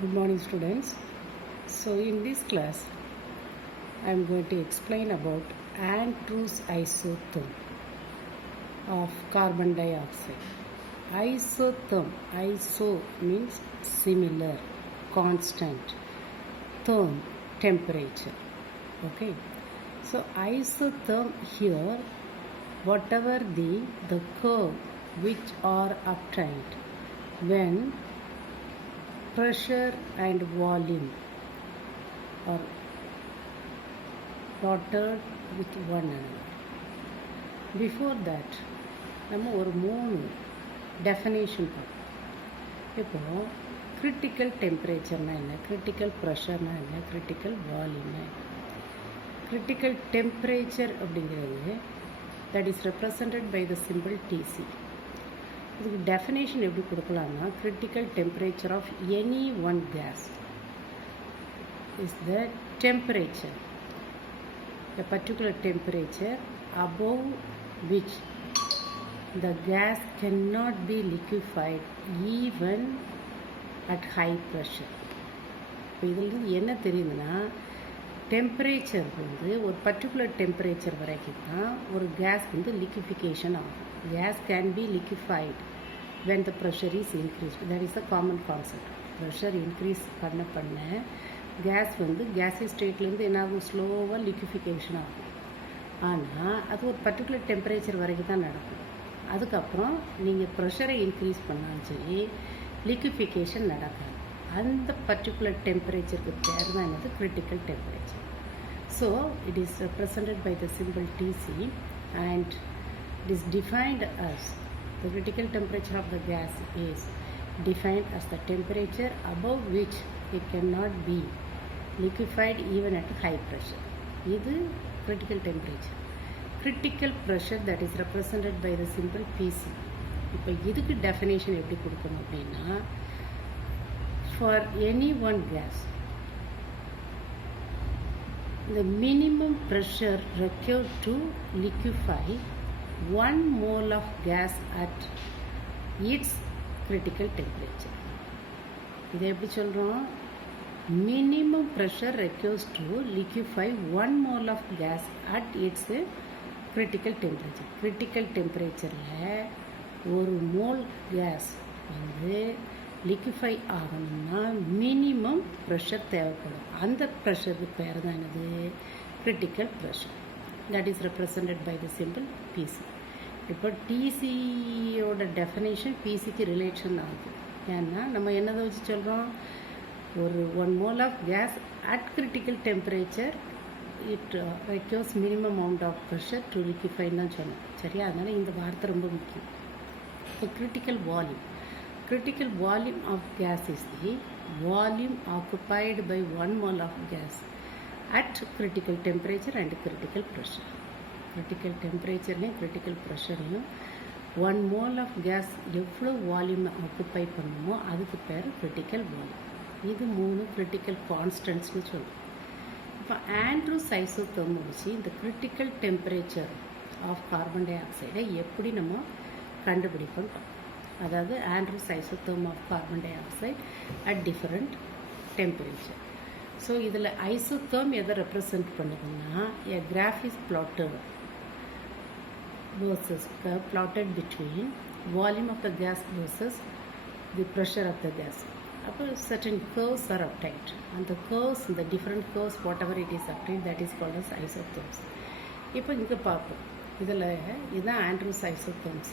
Good morning, students. So in this class I am going to explain about Andrews isotherm of carbon dioxide. Isotherm, iso means similar, constant, therm, temperature. Okay, so isotherm here, whatever the curve which are obtained when pressure and volume are plotted with one another. Before that, நம்ம ஒரு 3 definition பார்ப்போம். இப்போது critical டெம்பரேச்சர்னா என்ன, critical ப்ரெஷர்னா என்ன, critical வால்யூம்னா என்ன. Critical temperature அப்படிங்கிறது that is represented by the symbol TC. இதுக்கு டெஃபினேஷன் எப்படி கொடுக்கலாம்னா, critical temperature of any one gas is the temperature, a particular temperature above which the gas cannot be liquefied even at high pressure. இப்போ இதில் என்ன தெரியுதுன்னா, temperature வந்து ஒரு particular temperature வரைக்கும் தான் ஒரு கேஸ் வந்து லிக்விஃபிகேஷன் ஆகும். Gas can be liquefied when the pressure is increased. That is a common concept. Pressure increase பண்ண கேஸ் வந்து கேஸி ஸ்டேட்லேருந்து என்ன ஆகும், ஸ்லோவாக லிக்விஃபிகேஷன் ஆகும். ஆனால் அது ஒரு பர்டிகுலர் டெம்பரேச்சர் வரைக்கும் தான் நடக்கும். அதுக்கப்புறம் நீங்கள் ப்ரெஷரை இன்க்ரீஸ் பண்ணாலும் சரி லிக்விஃபிகேஷன் நடக்காது. அந்த பர்டிகுலர் டெம்பரேச்சருக்கு பேர் தான் என்னது, critical temperature. So it is represented by the symbol TC and it is defined as the critical temperature of the gas is defined as the temperature above which it cannot be liquefied even at high pressure. இது critical temperature. Critical pressure that is represented by the symbol PC. இப்போ இதுக்கு definition எப்படி கொடுக்கணும் அப்படின்னா, for any one gas the minimum pressure required to liquefy 1 mole of gas at its critical temperature. இதை எப்படி சொல்கிறோம், minimum pressure requires to liquefy 1 mole of gas at its critical temperature. critical temperatureல ஒரு mole gas வந்து liquefy ஆகணும்னா minimum pressure தேவைப்படும். அந்த ப்ரெஷருக்கு பேர் தான் என்னது, critical pressure. That is represented by the symbol PC. இப்போ டிசியோட டெஃபினேஷன் பிசிக்கு ரிலேஷன் ஆகுது. ஏன்னா நம்ம என்னதை வச்சு சொல்கிறோம், ஒரு 1 mole of gas at critical temperature it requires minimum amount of pressure to லிக்விஃபைன்னு தான் சொன்னோம். சரியா, அதனால் இந்த வார்த்தை ரொம்ப முக்கியம். இப்போ critical volume, critical volume of gas is the volume occupied by 1 mole of gas at critical temperature and critical pressure. critical temperature and critical pressure 1 mole of gas எவ்வளோ வால்யூம் ஆக்குப்பை பண்ணுமோ அதுக்கு பேர் critical volume. இது 3 critical constantsனு சொல்லுவோம். இப்போ Andrews isotherm வச்சு இந்த critical temperature of carbon dioxide எப்படி நம்ம கண்டுபிடிப்போம். அதாவது Andrews isotherm of carbon dioxide at different temperature. So இதில் ஐசோதெர்ம் எதை ரெப்ரசன்ட் பண்ணுதுன்னா, a graph is plotted versus plotted between volume of the gas versus the pressure of the gas. அப்போ certain curves are obtained. அந்த curves, இந்த different curves whatever it is obtained, that is called as isotherms. இப்போ இங்கே பார்ப்போம், இதில் இதுதான் Andrews ஐசோதெர்ம்ஸ்.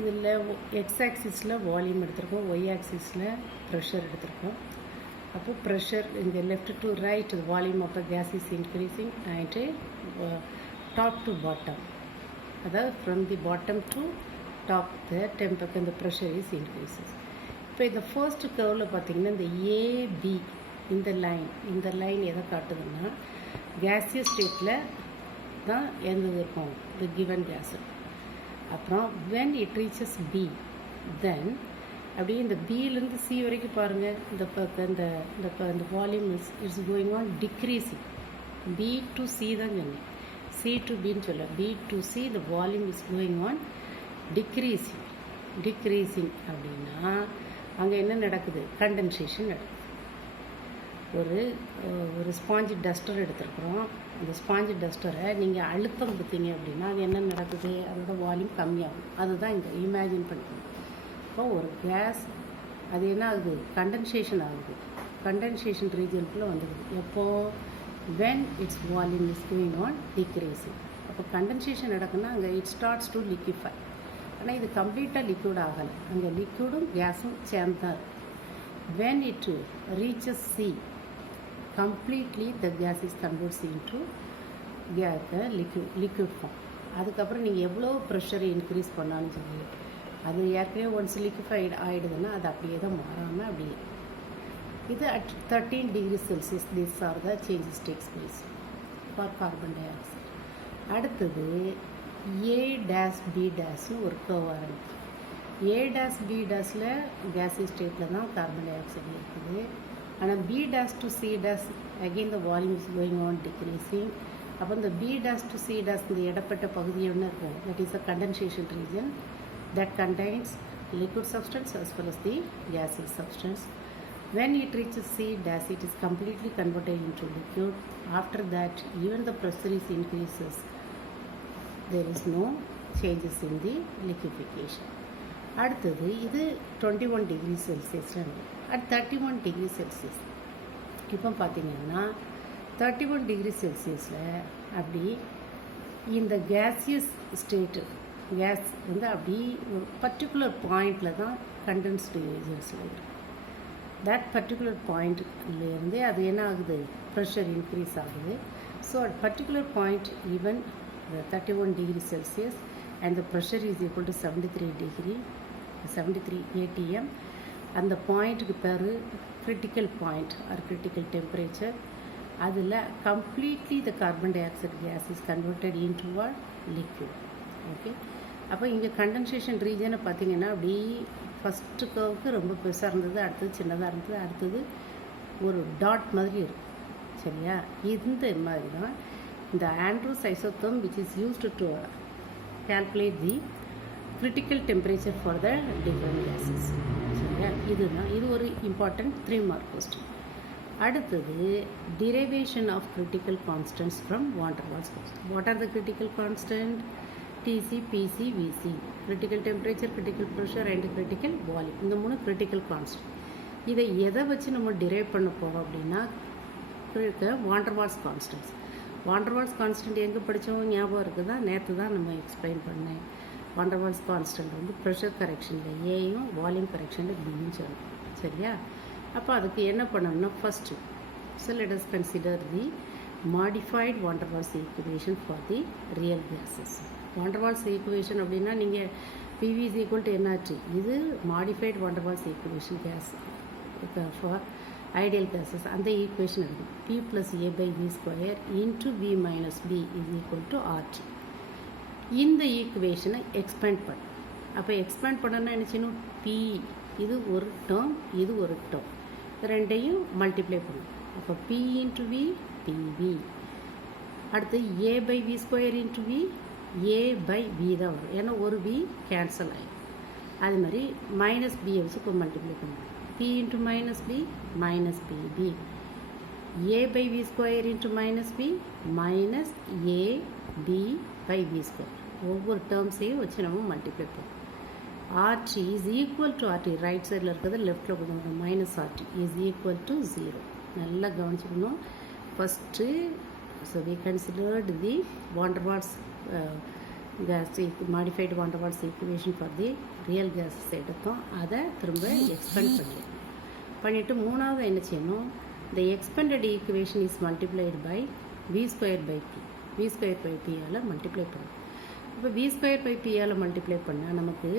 இதில் எக்ஸ் ஆக்சிஸில் வால்யூம் எடுத்திருக்கோம், ஒய் ஆக்சிஸில் ப்ரெஷர் எடுத்திருக்கோம். அப்போது ப்ரெஷர் இந்த left to right volume of the gas is increasing and top to bottom, அதாவது from the bottom to top இந்த ப்ரெஷர் இஸ் இன்க்ரீசஸ். இப்போ இந்த ஃபர்ஸ்ட் கர்வில் பார்த்திங்கன்னா இந்த ஏபி இந்த லைன் எதை காட்டுதுன்னா, கேஸியஸ் ஸ்டேட்டில் தான் எந்த இருக்கும் இந்த கிவன் கேஸு. அப்புறம் when it reaches B, then அப்படியே இந்த பியிலேருந்து சி வரைக்கும் பாருங்கள், இந்த volume is going on decreasing. B to C தான் சொன்னேன், சி டு பின்னு சொல்ல, B to C the volume is going on decreasing அப்படின்னா அங்கே என்ன நடக்குது, கண்டென்சேஷன் நடக்குது. ஒரு ஒரு ஸ்பாஞ்சு டஸ்டர் எடுத்துருக்குறோம். இந்த ஸ்பாஞ்சு டஸ்டரை நீங்கள் அழுத்தம் கொடுத்தீங்க அப்படின்னா அது என்ன நடக்குது, அதோட வால்யூம் கம்மியாகும். அதுதான் இங்கே இமேஜின் பண்ணிக்கணும். இப்போ ஒரு கேஸ் அது என்ன ஆகுது, கண்டென்சேஷன் ஆகுது. கண்டென்சேஷன் ரீஜனுக்குள்ளே வந்துடுது. எப்போது, when its volume is going on decreasing. அப்போ கண்டென்சேஷன் நடக்குன்னா அங்கே இட் ஸ்டார்ட்ஸ் டு லிக்விஃபை. ஆனால் இது கம்ப்ளீட்டாக லிக்விட் ஆகலை, அங்கே லிக்விடும் கேஸும் சேர்ந்து தான் இருக்குது. when it reaches C, completely the gas is converts into liquid form. அதுக்கப்புறம் நீங்கள் எவ்வளோ ப்ரெஷரை இன்க்ரீஸ் பண்ணாலும் சொல்லி அது ஏற்கனவே ஒன்ஸ் லிக்விஃபைடு ஆகிடுதுன்னா அது அப்படியே தான் மாறாமல் அப்படியே. இது at 13 degrees Celsius these are the changes takes place for carbon dioxide. அடுத்தது A-B- ஒரு கர்வ் ஆரம்பிச்சு. A-B' கேஸி ஸ்டேட்டில் தான் கார்பன் டை ஆக்சைடு இருக்குது. ஆனால் B' to C' again the volume is going on decreasing. அப்போ இந்த B' to C' இந்த இடப்பட்ட பகுதி என்ன இருக்குது, that is the condensation region that contains liquid substance as well as the gaseous substance. When it reaches C', it is completely converted into liquid. After that, even the pressure is increases. There is no changes in the liquefaction. அடுத்தது இது 21 degree செல்சியஸில் இருக்குது. At 31 degree Celsius இப்போ பார்த்தீங்கன்னா 31 degree செல்சியஸில் அப்படி இந்த gaseous state case வந்து அப்படி ஒரு பர்டிகுலர் பாயிண்டில் தான் கண்டென்ஸ்டு ஏஜென்ட்ஸில் இருக்குது. தட் பர்டிகுலர் பாயிண்ட்லேருந்து அது என்ன ஆகுது, ப்ரெஷர் இன்க்ரீஸ் ஆகுது. So at particular point even 31 degree Celsius and the pressure is equal to 73 atm. அந்த பாயிண்ட்டுக்கு பேர் critical point or critical temperature. அதில் completely the carbon dioxide gas is converted into a liquid. Okay, அப்போ இங்கே condensation ரீஜனை பார்த்தீங்கன்னா அப்படி first கர்வுக்கு ரொம்ப பெருசாக இருந்தது, அடுத்தது சின்னதாக இருந்தது, அடுத்தது ஒரு டாட் மாதிரி இருக்குது. சரியா, இந்த மாதிரி தான் இந்த Andrews isotherm which is used to calculate the critical temperature for the different gases. சரியா, இதுதான் இது ஒரு இம்பார்ட்டன்ட் 3 mark question. அடுத்தது derivation of critical constants from van der Waals constant. What are the critical constant? TC, PC, VC. critical temperature, critical pressure and critical volume. இந்த 3 critical constant. இதை எதை வச்சு நம்ம derive பண்ண போகிறோம் அப்படின்னா van der Waals constants. van der Waals constant எங்கே படித்தோம் ஞாபகம் இருக்குதா, நேற்று தான் நம்ம எக்ஸ்பிளைன் பண்ணேன். van der Waals constant வந்து ப்ரெஷர் கரெக்ஷனில் ஏயும் வால்யூம் கரெக்ஷனில் பியும் சொல்லணும். சரியா, அப்போ அதுக்கு என்ன பண்ணணும்னா first so let us consider the modified van der Waals equation for the real gases. van der Waals equation அப்படின்னா நீங்கள் PV is equal to என்னாச்சு, இது modified van der Waals equation gas for ideal gases. அந்த equation இருக்குது P plus A by V square into V minus B is equal to RT. இந்த ஈக்குவேஷனை expand பண்ண, அப்போ எக்ஸ்பேண்ட் பண்ணனா என்ன செய்யணும், P இது ஒரு டேர்ம், இது ஒரு டேர்ம், ரெண்டையும் மல்டிப்ளை பண்ணணும். அப்போ P into V PV. அடுத்து A by V square into V, A by V தான் வரும், ஏன்னா ஒரு V கேன்சல் ஆகிடும். அது மாதிரி மைனஸ் பியை வச்சு இப்போ மல்டிப்ளை பண்ணணும். P into minus B minus PB. A by V square into minus B minus AB by V square. ஒவ்வொரு டேர்ம்ஸையும் வச்சு நம்ம மல்டிப்ளை பண்ணுவோம். RT is equal to RT. Right சைடில் இருக்கிறது லெஃப்டில் கொடுக்கணும். Minus RT is equal to 0. நல்லா கவனிச்சுக்கணும். First so we considered the van der Waals gas modified van der Waals equation for the real gases எடுத்தோம். அதை திரும்ப எக்ஸ்பெண்ட் பண்ணிவிட்டு மூணாவது என்ன செய்யணும், the expanded equation is multiplied by V square by P. V square by P all multiply பண்ணணும். இப்போ V square by P all multiply பண்ணால் நமக்கு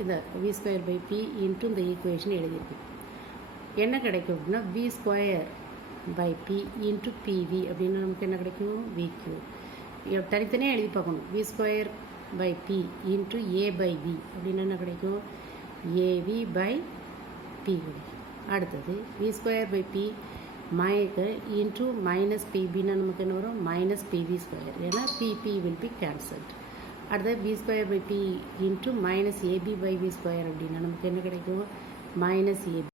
இந்த V square by P into இந்த ஈக்குவேஷன் எழுதியிருக்கு. என்ன கிடைக்கும் அப்படின்னா V square by P into PV அப்படின்னா நமக்கு என்ன கிடைக்கும், VQ. தனித்தனியாக எழுதி பார்க்கணும். V square by P into A by V அப்படின்னு என்ன கிடைக்கும், AV by P கிடைக்கும். அடுத்தது V square by P into minus PBன்னா நமக்கு என்ன வரும், மைனஸ் PV ஸ்கொயர், ஏன்னா PP will be cancelled. அடுத்தது V square by P into minus AB by V square அப்படின்னா நமக்கு என்ன கிடைக்கும், மைனஸ் AB.